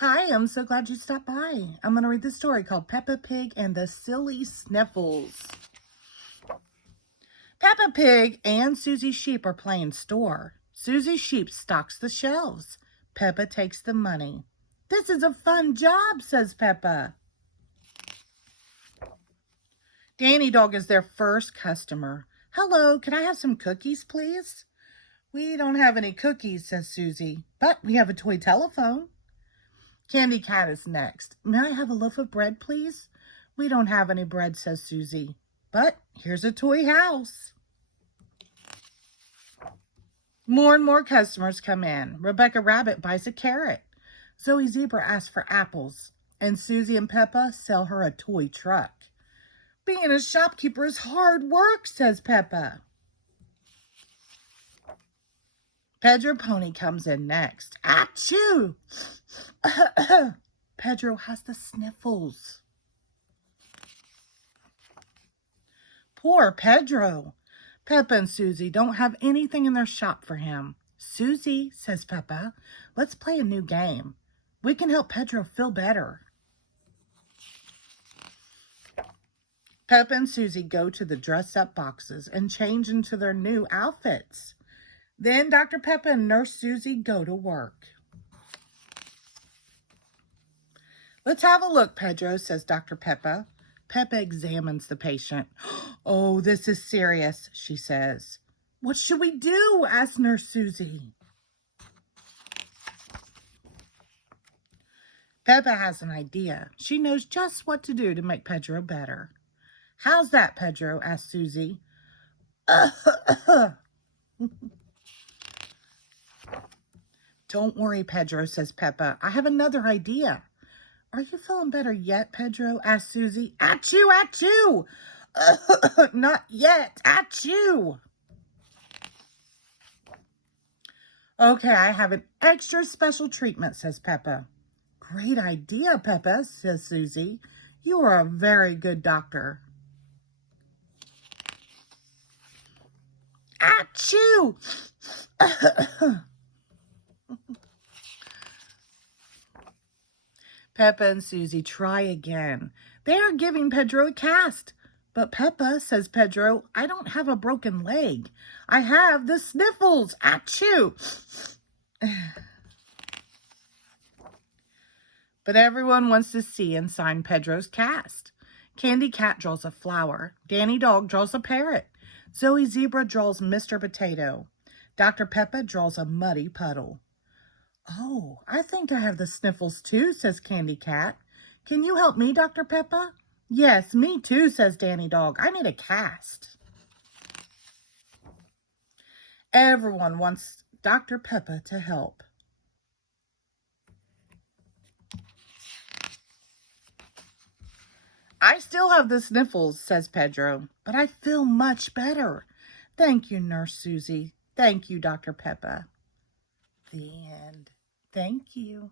Hi, I'm so glad you stopped by. I'm going to read the story called Peppa Pig and the Silly Sniffles. Peppa Pig and Susie Sheep are playing store. Susie Sheep stocks the shelves. Peppa takes the money. This is a fun job, says Peppa. Danny Dog is their first customer. Hello, can I have some cookies, please? We don't have any cookies, says Susie, but we have a toy telephone. Candy Cat is next. May I have a loaf of bread, please? We don't have any bread, says Susie, but here's a toy house. More and more customers come in. Rebecca Rabbit buys a carrot. Zoe Zebra asks for apples, and Susie and Peppa sell her a toy truck. Being a shopkeeper is hard work, says Peppa. Pedro Pony comes in next. Achoo! Pedro has the sniffles. Poor Pedro. Peppa and Susie don't have anything in their shop for him. Susie, says Peppa, let's play a new game. We can help Pedro feel better. Peppa and Susie go to the dress-up boxes and change into their new outfits. Then Dr. Peppa and Nurse Susie go to work. Let's have a look, Pedro, says Dr. Peppa. Peppa examines the patient. Oh, this is serious, she says. What should we do? Asks Nurse Susie. Peppa has an idea. She knows just what to do to make Pedro better. How's that, Pedro? Asks Susie. Don't worry, Pedro, says Peppa. I have another idea. Are you feeling better yet, Pedro? Asked Susie. Achoo, achoo! Not yet. Achoo! Okay, I have an extra special treatment, says Peppa. Great idea, Peppa, says Susie. You are a very good doctor. Achoo! Peppa and Susie try again. They are giving Pedro a cast. But Peppa, says Pedro, I don't have a broken leg. I have the sniffles. Achoo! But everyone wants to see and sign Pedro's cast. Candy Cat draws a flower. Danny Dog draws a parrot. Zoe Zebra draws Mr. Potato. Dr. Peppa draws a muddy puddle. Oh, I think I have the sniffles too, says Candy Cat. Can you help me, Dr. Peppa? Yes, me too, says Danny Dog. I need a cast. Everyone wants Dr. Peppa to help. I still have the sniffles, says Pedro, but I feel much better. Thank you, Nurse Susie. Thank you, Dr. Peppa. The end. Thank you.